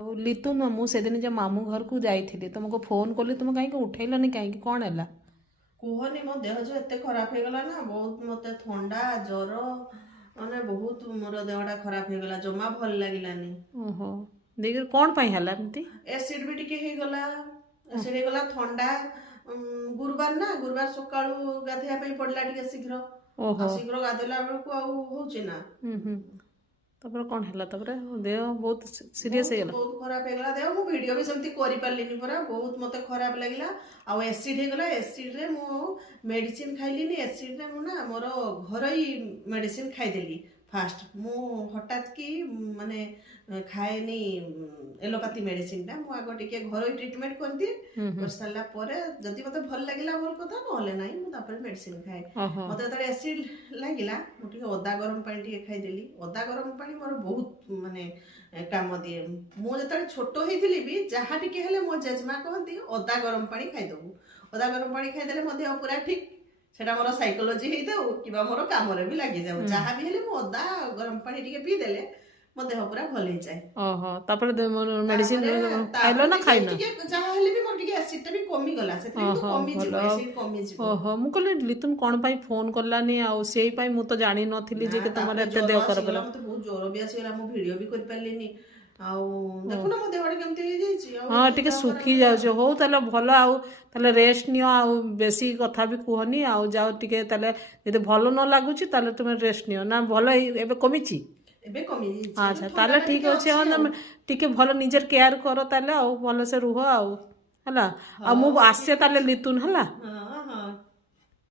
लितुन मु से दिन जो मामू घर को जाइली तुमको फोन कली तुम कहीं उठेलनि कहीं कौन है? कुहनी मो देह जो एते खराब हो गला ना बहुत मते थंडा जर माने बहुत मोर देहटा खराब हो गला जमा भल लागिलानी। ओहो देख कौन पाई हला एमती? एसिड भी टिके हो गला एसिड हो गला थंडा गुरुवार ना गुरुवार सकाळू गाधैया पे पड़ला टिके शीघ्र ओहो शीघ्र गाधेला बेलू आ होउची ना तपर कौन है तपर देह बहुत सीरियस बहुत है? बहुत खराब हो गला देह मु वीडियो भी सेमती करि पारलिनी परा बहुत मते खराब लागिला आ एसिड हो गला एसिड रे मु मेडिसिन खाइलिनी एसिड रे मु ना मोर घरोई मेडिसिन खाइ देली फास्ट मु हठात की माने खाएनी एलोपैथी मेडिसिन टा मु आगो टिके घरोई ट्रीटमेंट कर दिए कर साला परे जदी मते भल लागिला भल कथा नहले नाही मु तापर मेडिसिन खाए मते तरे एसिड लागिला मु टिके अदा गरम पानी टिके खाइ देली अदा गरम पानी मोर बहुत माने काम दिए मु जतरे छोटो हेतिली भी जहा टिके हेले मो जेजमा कहंती अदा गरम पानी खाइ दबु अदा गरम पानी खाइ देले मो देह पूरा ठीक सेटा मोर साइकोलॉजी हेइ जाऊ किबा मोर काम रे भी लागि जाऊ जहा भी हेले मो अदा गरम पानी टिके पी देले मो देह पूरा भल हे जाय। ओहो तापर मेडिसिन खाइलो ना खाइनो? जहा हेले भी मोर टिके एसिड टा भी कमी गला से तो कमी जिवो एसिड कमी जिवो। ओहो मु कहले लितुन कौन पाई फोन करलानी आ सेई पाई मु तो जानी नथिली जे के तमरे एते देह कर गला मते बहुत जोर भी आसीला मु वीडियो भी कर पारलिनी आउ देखु ना मो देहटा केमती हे जाईची हाँ टिके सुखी जाऊ हो ताले भलो आउ ताले रेस्ट नियो आउ बेसी कथा भी कहनी आउ जाओ टिके ताले यदि भलो न लागुची ताले तुम रेस्ट नियो ना भलो एबे कमिची एबे कमी जाईची। अच्छा ताले ठीक अछि हम टिके भलो निजर केयर करो ताले आउ भलो से रुहो आउ हला आ मु आसे ताले लितुन हला।